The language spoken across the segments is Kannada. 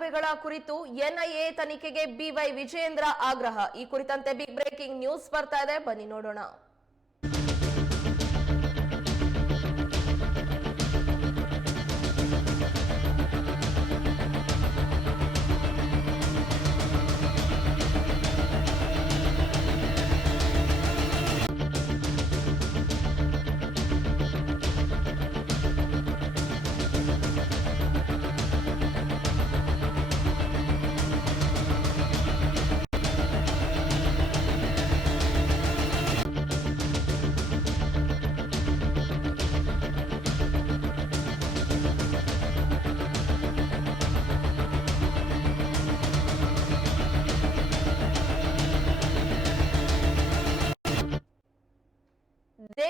ಗಲಭೆಗಳ ಕುರಿತು ಎನ್ಐಎ ತನಿಖೆಗೆ ಬಿವೈ ವಿಜಯೇಂದ್ರ ಆಗ್ರಹ. ಈ ಕುರಿತಂತೆ ಬಿಗ್ ಬ್ರೇಕಿಂಗ್ ನ್ಯೂಸ್ ಬರ್ತಾ ಇದೆ. ಬನ್ನಿ ನೋಡೋಣ.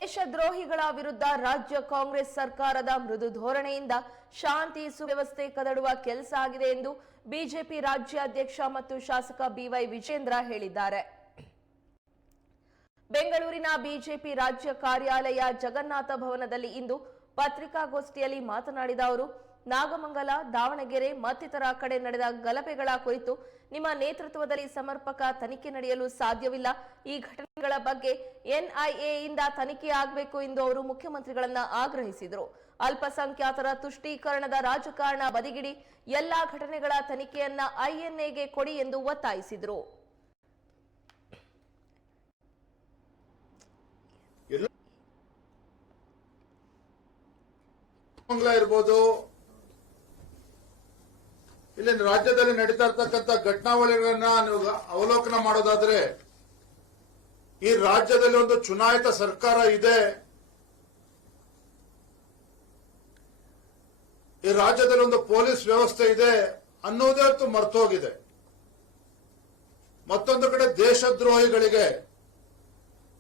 ದೇಶದ್ರೋಹಿಗಳ ವಿರುದ್ಧ ರಾಜ್ಯ ಕಾಂಗ್ರೆಸ್ ಸರ್ಕಾರದ ಮೃದು ಧೋರಣೆಯಿಂದ ಶಾಂತಿ ಸುವ್ಯವಸ್ಥೆ ಕದಡುವ ಕೆಲಸ ಆಗಿದೆ ಎಂದು ಬಿಜೆಪಿ ರಾಜ್ಯಾಧ್ಯಕ್ಷ ಮತ್ತು ಶಾಸಕ ಬಿವೈ ವಿಜೇಂದ್ರ ಹೇಳಿದ್ದಾರೆ. ಬೆಂಗಳೂರಿನ ಬಿಜೆಪಿ ರಾಜ್ಯ ಕಾರ್ಯಾಲಯ ಜಗನ್ನಾಥ ಭವನದಲ್ಲಿ ಇಂದು ಪತ್ರಿಕಾಗೋಷ್ಠಿಯಲ್ಲಿ ಮಾತನಾಡಿದ ಅವರು, ನಾಗಮಂಗಲ, ದಾವಣಗೆರೆ ಮತ್ತಿತರ ಕಡೆ ನಡೆದ ಗಲಭೆಗಳ ಕುರಿತು ನಿಮ್ಮ ನೇತೃತ್ವದಲ್ಲಿ ಸಮರ್ಪಕ ತನಿಖೆ ನಡೆಯಲು ಸಾಧ್ಯವಿಲ್ಲ. ಈ ಘಟನೆಗಳ ಬಗ್ಗೆ ಎನ್ಐಎಯಿಂದ ತನಿಖೆ ಆಗಬೇಕು ಎಂದು ಅವರು ಮುಖ್ಯಮಂತ್ರಿಗಳನ್ನ ಆಗ್ರಹಿಸಿದರು. ಅಲ್ಪಸಂಖ್ಯಾತರ ತುಷ್ಟೀಕರಣದ ರಾಜಕಾರಣ ಬದಿಗಿಡಿ ಎಲ್ಲಾ ಘಟನೆಗಳ ತನಿಖೆಯನ್ನ ಐಎನ್ಎಗೆ ಕೊಡಿ ಎಂದು ಒತ್ತಾಯಿಸಿದರು. ಇರ್ಬೋದು. ಇಲ್ಲಿ ರಾಜ್ಯದಲ್ಲಿ ನಡೀತಾ ಇರ್ತಕ್ಕಂಥ ಘಟನಾವಳಿಗಳನ್ನ ನೀವು ಅವಲೋಕನ ಮಾಡೋದಾದ್ರೆ, ಈ ರಾಜ್ಯದಲ್ಲಿ ಒಂದು ಚುನಾಯಿತ ಸರ್ಕಾರ ಇದೆ. ಈ ರಾಜ್ಯದಲ್ಲಿ ಒಂದು ಪೊಲೀಸ್ ವ್ಯವಸ್ಥೆ ಇದೆ ಅನ್ನೋದೇ ಹೊತ್ತು ಮರ್ತೋಗಿದೆ. ಮತ್ತೊಂದು ಕಡೆ ದೇಶದ್ರೋಹಿಗಳಿಗೆ,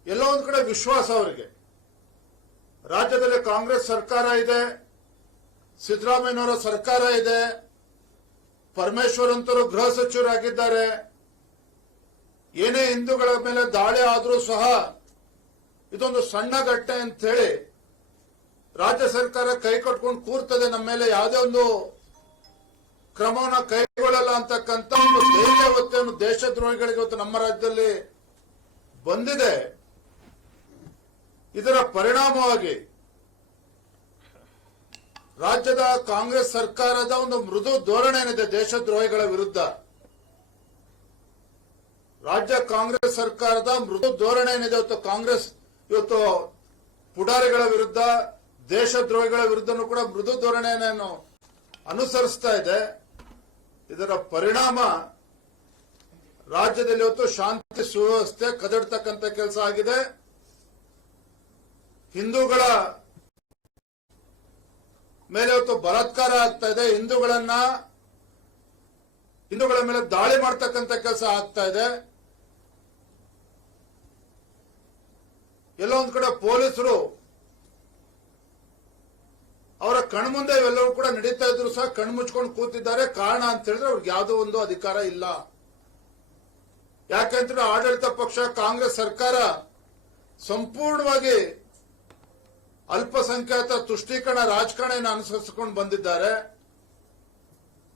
ಎಲ್ಲೋ ಒಂದು ಕಡೆ ವಿಶ್ವಾಸ ಅವರಿಗೆ. ರಾಜ್ಯದಲ್ಲಿ ಕಾಂಗ್ರೆಸ್ ಸರ್ಕಾರ ಇದೆ, ಸಿದ್ದರಾಮಯ್ಯನವರ ಸರ್ಕಾರ ಇದೆ. ಪರಮೇಶ್ವರ್ ಅಂತರೂ ಗೃಹ ಸಚಿವರಾಗಿದ್ದಾರೆ. ಏನೇ ಹಿಂದೂಗಳ ಮೇಲೆ ದಾಳಿ ಆದರೂ ಸಹ ಇದೊಂದು ಸಣ್ಣ ಘಟನೆ ಅಂತ ಹೇಳಿ ರಾಜ್ಯ ಸರ್ಕಾರ ಕೈ ಕಟ್ಕೊಂಡು ಕೂರ್ತದೆ ನಮ್ಮ ಮೇಲೆ. ಯಾವುದೇ ಒಂದು ಕ್ರಮವನ್ನ ಕೈಗೊಳ್ಳಲ್ಲ ಅಂತಕ್ಕಂಥ ಒಂದು ಧೈರ್ಯ ಒಂದು ದೇಶದ್ರೋಹಿಗಳಿಗೆ ಇವತ್ತು ನಮ್ಮ ರಾಜ್ಯದಲ್ಲಿ ಬಂದಿದೆ. ಇದರ ಪರಿಣಾಮವಾಗಿ ರಾಜ್ಯದ ಕಾಂಗ್ರೆಸ್ ಸರ್ಕಾರದ ಒಂದು ಮೃದು ಧೋರಣೆ ಏನಿದೆ ದೇಶದ್ರೋಹಿಗಳ ವಿರುದ್ಧ? ರಾಜ್ಯ ಕಾಂಗ್ರೆಸ್ ಸರ್ಕಾರದ ಮೃದು ಧೋರಣೆ ಏನಿದೆ ಇವತ್ತು ಕಾಂಗ್ರೆಸ್ ಇವತ್ತು ಪುಡಾರಿಗಳ ವಿರುದ್ಧ, ದೇಶದ್ರೋಹಿಗಳ ವಿರುದ್ಧನೂ ಕೂಡ ಮೃದು ಧೋರಣೆಯನ್ನು ಅನುಸರಿಸ್ತಾ ಇದೆ. ಇದರ ಪರಿಣಾಮ ರಾಜ್ಯದಲ್ಲಿ ಇವತ್ತು ಶಾಂತಿ ಸುವ್ಯವಸ್ಥೆ ಕದಡ್ತಕ್ಕಂಥ ಕೆಲಸ ಆಗಿದೆ. ಹಿಂದೂಗಳ ಮೇಲೆ ಇವತ್ತು ಬಲಾತ್ಕಾರ ಆಗ್ತಾ ಇದೆ, ಹಿಂದೂಗಳನ್ನ, ಹಿಂದೂಗಳ ಮೇಲೆ ದಾಳಿ ಮಾಡ್ತಕ್ಕಂಥ ಕೆಲಸ ಆಗ್ತಾ ಇದೆ. ಎಲ್ಲೋ ಒಂದ್ ಕಡೆ ಪೊಲೀಸರು ಅವರ ಕಣ್ಮುಂದೆ ಇವೆಲ್ಲವೂ ಕೂಡ ನಡೀತಾ ಇದ್ರು ಸಹ ಕಣ್ಮುಚ್ಕೊಂಡು ಕೂತಿದ್ದಾರೆ. ಕಾರಣ ಅಂತ ಹೇಳಿದ್ರೆ ಅವ್ರಿಗೆ ಯಾವುದೋ ಒಂದು ಅಧಿಕಾರ ಇಲ್ಲ. ಯಾಕೆಂದ್ರೆ ಆಡಳಿತ ಪಕ್ಷ, ಕಾಂಗ್ರೆಸ್ ಸರ್ಕಾರ ಸಂಪೂರ್ಣವಾಗಿ ಅಲ್ಪಸಂಖ್ಯಾತ ತುಷ್ಟೀಕರಣ ರಾಜಕಾರಣ ಅನುಸರಿಸಿಕೊಂಡು ಬಂದಿದ್ದಾರೆ.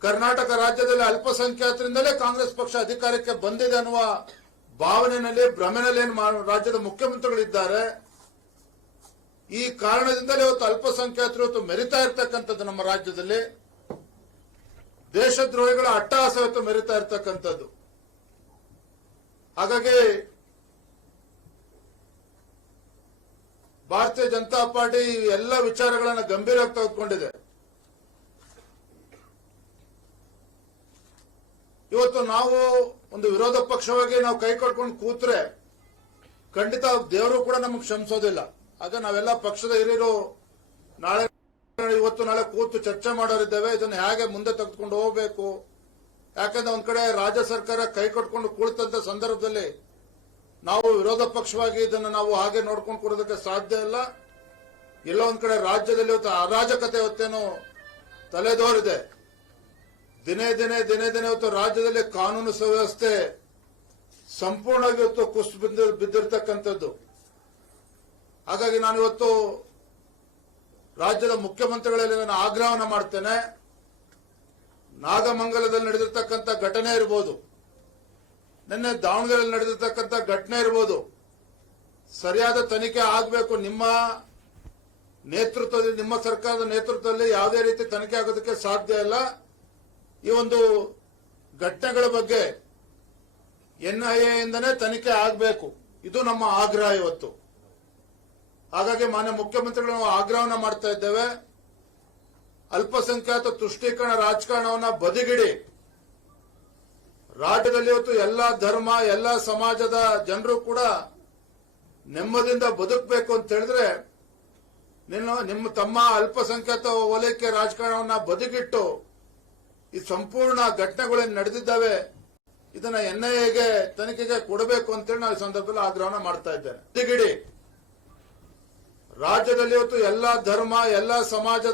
ಕರ್ನಾಟಕ ರಾಜ್ಯದಲ್ಲಿ ಅಲ್ಪಸಂಖ್ಯಾತರಿಂದಲೇ ಕಾಂಗ್ರೆಸ್ ಪಕ್ಷ ಅಧಿಕಾರಕ್ಕೆ ಬಂದಿದೆ ಅನ್ನುವ ಭಾವನೆಯಲ್ಲಿ ಭ್ರಮೆನಲ್ಲಿ ರಾಜ್ಯದ ಮುಖ್ಯಮಂತ್ರಿಗಳಿದ್ದಾರೆ. ಈ ಕಾರಣದಿಂದಲೇ ಇವತ್ತು ಅಲ್ಪಸಂಖ್ಯಾತರು ಇವತ್ತು ಮೆರಿತಾ ಇರ್ತಕ್ಕಂಥದ್ದು ನಮ್ಮ ರಾಜ್ಯದಲ್ಲಿ. ದೇಶದ್ರೋಹಿಗಳ ಅಟ್ಟಹಾಸ ಇವತ್ತು ಮೆರಿತಾ ಇರ್ತಕ್ಕಂಥದ್ದು. ಹಾಗಾಗಿ ಭಾರತೀಯ ಜನತಾ ಪಾರ್ಟಿ ಎಲ್ಲ ವಿಚಾರಗಳನ್ನ ಗಂಭೀರವಾಗಿ ತೆಗೆದುಕೊಂಡಿದೆ. ಇವತ್ತು ನಾವು ಒಂದು ವಿರೋಧ ಪಕ್ಷವಾಗಿ ನಾವು ಕೈ ಕಟ್ಕೊಂಡು ಕೂತ್ರೆ ಖಂಡಿತ ದೇವರು ಕೂಡ ನಮಗೆ ಕ್ಷಮಿಸೋದಿಲ್ಲ. ಆಗ ನಾವೆಲ್ಲ ಪಕ್ಷದ ಹಿರಿಯರು ನಾಳೆ ಇವತ್ತು ನಾಳೆ ಕೂತು ಚರ್ಚೆ ಮಾಡೋರಿದ್ದೇವೆ, ಇದನ್ನು ಹೇಗೆ ಮುಂದೆ ತೆಗೆದುಕೊಂಡು ಹೋಗಬೇಕು? ಯಾಕಂದ್ರೆ ಒಂದ್ ಕಡೆ ರಾಜ್ಯ ಸರ್ಕಾರ ಕೈ ಕಟ್ಕೊಂಡು ಕುಳಿತಂತ ಸಂದರ್ಭದಲ್ಲಿ ನಾವು ವಿರೋಧ ಪಕ್ಷವಾಗಿ ಇದನ್ನು ನಾವು ಹಾಗೆ ನೋಡ್ಕೊಂಡು ಕೊಡೋದಕ್ಕೆ ಸಾಧ್ಯ ಇಲ್ಲ. ಎಲ್ಲ ಒಂದ್ ಕಡೆ ರಾಜ್ಯದಲ್ಲಿ ಇವತ್ತು ಅರಾಜಕತೆ ಇವತ್ತೇನು ತಲೆದೋರಿದೆ. ದಿನೇ ದಿನೇ ದಿನೇ ದಿನೇ ಇವತ್ತು ರಾಜ್ಯದಲ್ಲಿ ಕಾನೂನು ಸುವ್ಯವಸ್ಥೆ ಸಂಪೂರ್ಣವಾಗಿ ಇವತ್ತು ಕುಸಿದು ಬಿದ್ದು ಬಿದ್ದಿರ್ತಕ್ಕಂಥದ್ದು. ಹಾಗಾಗಿ ನಾನು ಇವತ್ತು ರಾಜ್ಯದ ಮುಖ್ಯಮಂತ್ರಿಗಳಲ್ಲಿ ನಾನು ಆಗ್ರಹವನ್ನು ಮಾಡ್ತೇನೆ. ನಾಗಮಂಗಲದಲ್ಲಿ ನಡೆದಿರ್ತಕ್ಕಂಥ ಘಟನೆ ಇರ್ಬೋದು. ನಿನ್ನೆ ದಾವಣಗೆರೆಯಲ್ಲಿ ನಡೆದಿರ್ತಕ್ಕಂಥ ಘಟನೆ ಇರ್ಬೋದು. ಸರಿಯಾದ ತನಿಖೆ ಆಗಬೇಕು. ನಿಮ್ಮ ನೇತೃತ್ವದಲ್ಲಿ, ನಿಮ್ಮ ಸರ್ಕಾರದ ನೇತೃತ್ವದಲ್ಲಿ ಯಾವುದೇ ರೀತಿ ತನಿಖೆ ಆಗೋದಕ್ಕೆ ಸಾಧ್ಯ ಇಲ್ಲ. ಈ ಒಂದು ಘಟನೆಗಳ ಬಗ್ಗೆ ಎನ್ಐಎಯಿಂದನೇ ತನಿಖೆ ಆಗಬೇಕು. ಇದು ನಮ್ಮ ಆಗ್ರಹ ಇವತ್ತು. ಹಾಗಾಗಿ ಮಾನ್ಯ ಮುಖ್ಯಮಂತ್ರಿಗಳು ನಾವು ಆಗ್ರಹವನ್ನು ಮಾಡ್ತಾ ಇದ್ದೇವೆ. ಅಲ್ಪಸಂಖ್ಯಾತ ತುಷ್ಟೀಕರಣ ರಾಜಕಾರಣವನ್ನು ಬದಿಗಿಡಿ. ರಾಜ್ಯದಲ್ಲಿ ಇವತ್ತು ಎಲ್ಲ ಧರ್ಮ, ಎಲ್ಲ ಸಮಾಜದ ಜನರು ಕೂಡ ನೆಮ್ಮದಿಯಿಂದ ಬದುಕಬೇಕು ಅಂತ ಹೇಳಿದ್ರೆ ನೀನು ನಿಮ್ಮ ತಮ್ಮ ಅಲ್ಪಸಂಖ್ಯಾತ ವಲಯಕ್ಕೆ ರಾಜಕಾರಣವನ್ನ ಬದುಕಿಟ್ಟು ಈ ಸಂಪೂರ್ಣ ಘಟನೆಗಳೇನು ನಡೆದಿದ್ದಾವೆ, ಇದನ್ನ ಎನ್ಐಎಗೆ ತನಿಖೆಗೆ ಕೊಡಬೇಕು ಅಂತೇಳಿ ನಾವು ಈ ಸಂದರ್ಭದಲ್ಲಿ ಆಗ್ರಹಣ ಮಾಡ್ತಾ ಇದ್ದೇನೆ. ರಾಜ್ಯದಲ್ಲಿ ಇವತ್ತು ಎಲ್ಲ ಧರ್ಮ, ಎಲ್ಲ ಸಮಾಜದ